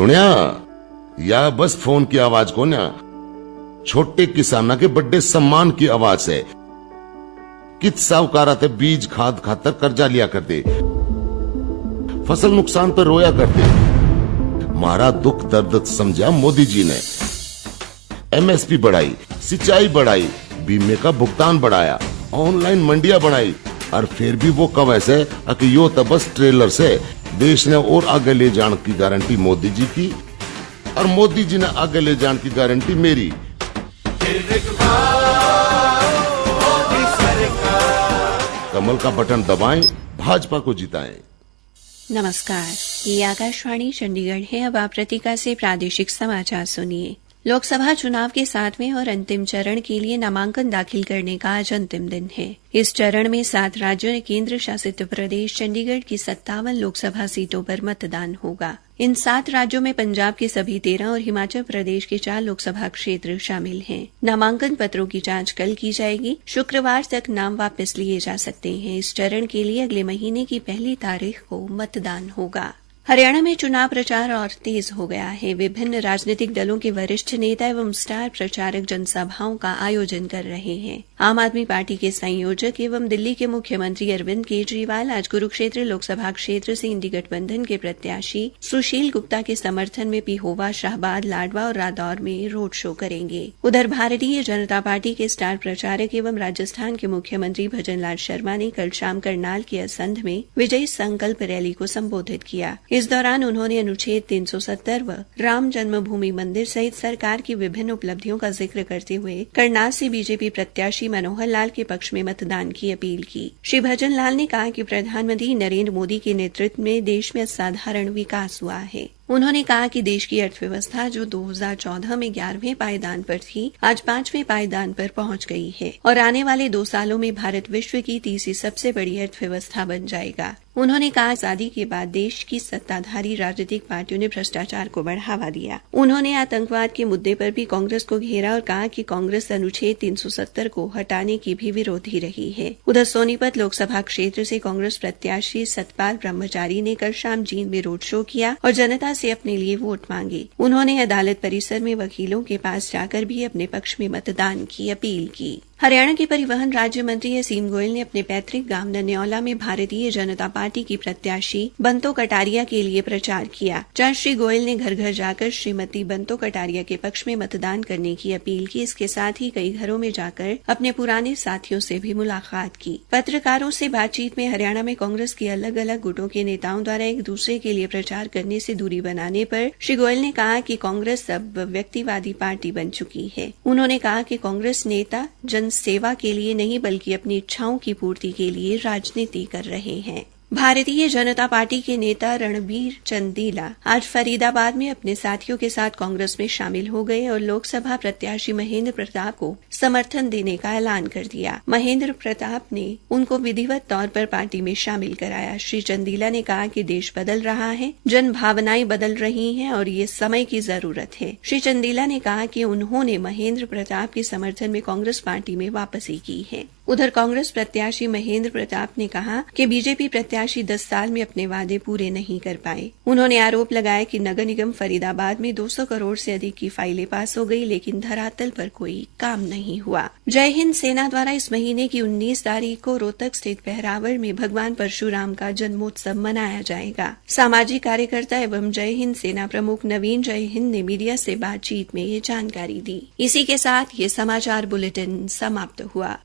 सुनिया या बस फोन की आवाज को ना छोटे किसाना के बड़े सम्मान की आवाज है। कित साहूकारा थे बीज खाद खातर कर्जा लिया करते, फसल नुकसान पर रोया करते। मारा दुख दर्द समझा मोदी जी ने। एमएसपी बढ़ाई, सिंचाई बढ़ाई, बीमे का भुगतान बढ़ाया, ऑनलाइन मंडियां बनाई। और फिर भी वो कब ऐसे कि यो तो बस ट्रेलर से देश ने और आगे ले जाने की गारंटी मोदी जी की और मोदी जी ने आगे ले जाने की गारंटी मेरी। कमल का बटन दबाएं, भाजपा को जिताएं। नमस्कार, ये आकाशवाणी चंडीगढ़ है। अब आप प्रतिका से प्रादेशिक समाचार सुनिए। लोकसभा चुनाव के 7वें और अंतिम चरण के लिए नामांकन दाखिल करने का आज अंतिम दिन है। इस चरण में 7 राज्यों और केंद्र शासित प्रदेश चंडीगढ़ की 57 लोकसभा सीटों पर मतदान होगा। इन 7 राज्यों में पंजाब के सभी 13 और हिमाचल प्रदेश के 4 लोकसभा क्षेत्र शामिल हैं। नामांकन पत्रों की जांच कल की जाएगी। शुक्रवार तक नाम वापस लिए जा सकते हैं। इस चरण के लिए अगले महीने की 1 तारीख को मतदान होगा। हरियाणा में चुनाव प्रचार और तेज हो गया है। विभिन्न राजनीतिक दलों के वरिष्ठ नेता एवं स्टार प्रचारक जनसभाओं का आयोजन कर रहे हैं। आम आदमी पार्टी के संयोजक एवं दिल्ली के मुख्यमंत्री अरविंद केजरीवाल आज कुरुक्षेत्र लोकसभा क्षेत्र से इंडी गठबंधन के प्रत्याशी सुशील गुप्ता के समर्थन में पिहोवा, शाहबाद, लाडवा और रादौर में रोड शो करेंगे। उधर भारतीय जनता पार्टी के स्टार प्रचारक एवं राजस्थान के मुख्यमंत्री भजन लाल शर्मा ने कल शाम करनाल के असंध में विजय संकल्प रैली को संबोधित किया। इस दौरान उन्होंने अनुच्छेद 370 व राम जन्मभूमि मंदिर सहित सरकार की विभिन्न उपलब्धियों का जिक्र करते हुए करनाल से बीजेपी प्रत्याशी मनोहर लाल के पक्ष में मतदान की अपील की। श्री भजन लाल ने कहा कि प्रधानमंत्री नरेंद्र मोदी के नेतृत्व में देश में असाधारण विकास हुआ है। उन्होंने कहा कि देश की अर्थव्यवस्था जो 2014 में 11वें पायदान पर थी, आज 5वें पायदान पर पहुंच गई है और आने वाले 2 सालों में भारत विश्व की तीसरी सबसे बड़ी अर्थव्यवस्था बन जाएगा। उन्होंने कहा आजादी के बाद देश की सत्ताधारी राजनीतिक पार्टियों ने भ्रष्टाचार को बढ़ावा दिया। उन्होंने आतंकवाद के मुद्दे पर भी कांग्रेस को घेरा और कहा कि कांग्रेस अनुच्छेद 370 को हटाने की भी विरोधी रही है। उधर सोनीपत लोकसभा क्षेत्र से कांग्रेस प्रत्याशी सतपाल ब्रह्मचारी ने कल शाम जींद में रोड शो किया और जनता से अपने लिए वोट मांगे। उन्होंने अदालत परिसर में वकीलों के पास जाकर भी अपने पक्ष में मतदान की अपील की। हरियाणा के परिवहन राज्य मंत्री असीम गोयल ने अपने पैतृक गांव नन्यौला में भारतीय जनता पार्टी की प्रत्याशी बंतो कटारिया के लिए प्रचार किया, जहां श्री गोयल ने घर घर जाकर श्रीमती बंतो कटारिया के पक्ष में मतदान करने की अपील की। इसके साथ ही कई घरों में जाकर अपने पुराने साथियों से भी मुलाकात की। पत्रकारों से बातचीत में हरियाणा में कांग्रेस के अलग अलग गुटों के नेताओं द्वारा एक दूसरे के लिए प्रचार करने से दूरी बनाने पर श्री गोयल ने कहा कि कांग्रेस अब व्यक्तिवादी पार्टी बन चुकी है। उन्होंने कहा कि कांग्रेस नेता सेवा के लिए नहीं बल्कि अपनी इच्छाओं की पूर्ति के लिए राजनीति कर रहे हैं। भारतीय जनता पार्टी के नेता रणबीर चंदीला आज फरीदाबाद में अपने साथियों के साथ कांग्रेस में शामिल हो गए और लोकसभा प्रत्याशी महेंद्र प्रताप को समर्थन देने का ऐलान कर दिया। महेंद्र प्रताप ने उनको विधिवत तौर पर पार्टी में शामिल कराया। श्री चंदीला ने कहा कि देश बदल रहा है, जन भावनाएं बदल रही हैं और ये समय की जरूरत है। श्री चंदीला ने कहा कि उन्होंने महेंद्र प्रताप के समर्थन में कांग्रेस पार्टी में वापसी की है। उधर कांग्रेस प्रत्याशी महेंद्र प्रताप ने कहा कि बीजेपी प्रत्याशी 10 साल में अपने वादे पूरे नहीं कर पाए। उन्होंने आरोप लगाया कि नगर निगम फरीदाबाद में 200 करोड़ से अधिक की फाइलें पास हो गई, लेकिन धरातल पर कोई काम नहीं हुआ। जय हिंद सेना द्वारा इस महीने की 19 तारीख को रोहतक स्थित पहरावड़ में भगवान परशुराम का जन्मोत्सव मनाया जाएगा। सामाजिक कार्यकर्ता एवं जय हिंद सेना प्रमुख नवीन जय हिंद ने मीडिया से बातचीत में ये जानकारी दी। इसी के साथ ये समाचार बुलेटिन समाप्त हुआ।